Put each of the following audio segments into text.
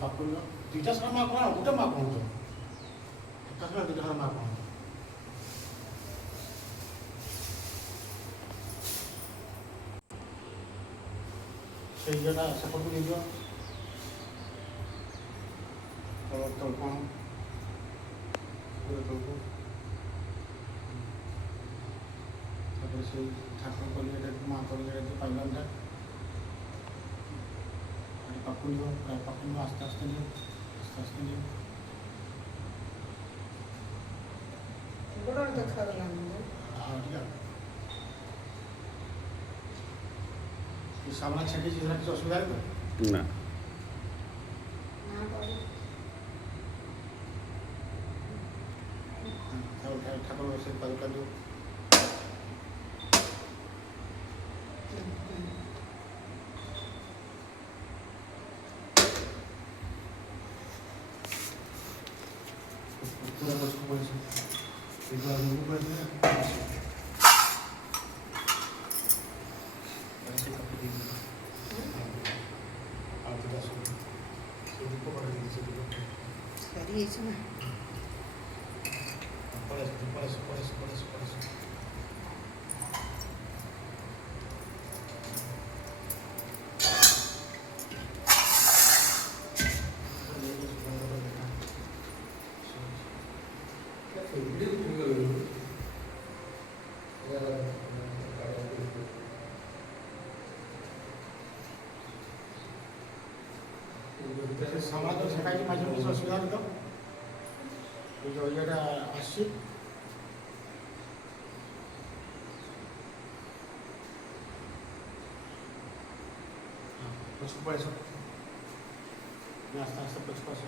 पापुल दुईटा सारा माँ कौन गोटे माँ कौन तो एका सारा दुईटा सारा माँ कौन से इटा सेपट को नहीं तल कौन से ठाकुर कल माँ कल पाइलाटा पापुल आस्ते आस्ते नहीं आस्ते आस्ते नहीं हाँ ठीक है सामना छेड़ी किसी असुविधा है ना ठाकुर से पद कर दो पूरा बस को बोल एक बार मुंह पर ऐसे कपड़े दी आप तो दस को पकड़ दी से सही है ना por eso. समाज तो सकाळी माझ्या मुलीचं असुविधा होतं जो येटा आशी पछुक पड़े आस्ते आस्ते पछुक आस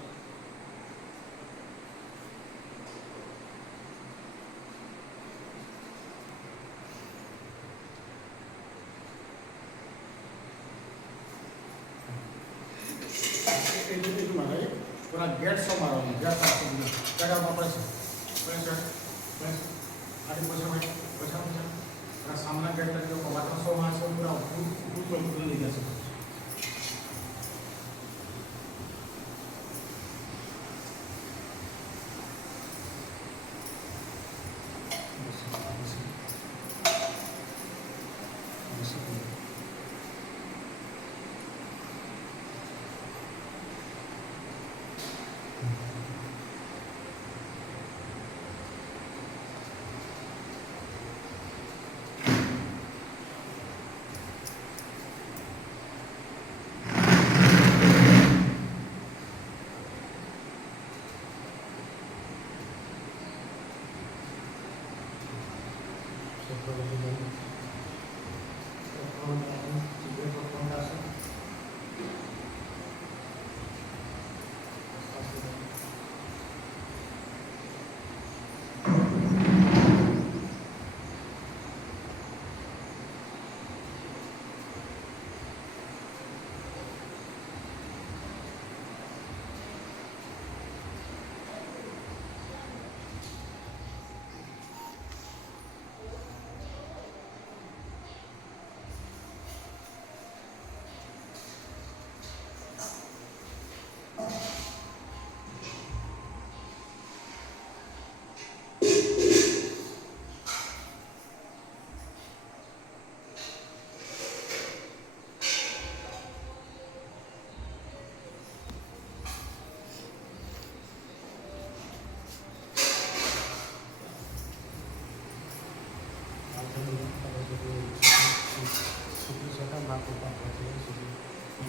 पूरा गेट सो मारो गेट क्या पड़े आगे पैसा पूरा सामना गेट जो कबाटा सो वहाँ से पूरा ऊपर ले जा सकते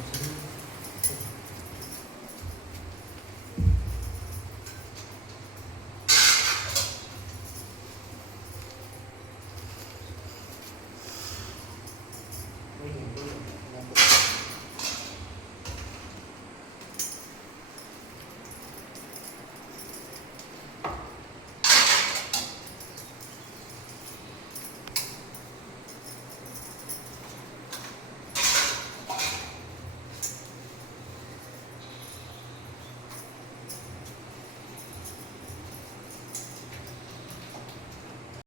Sudah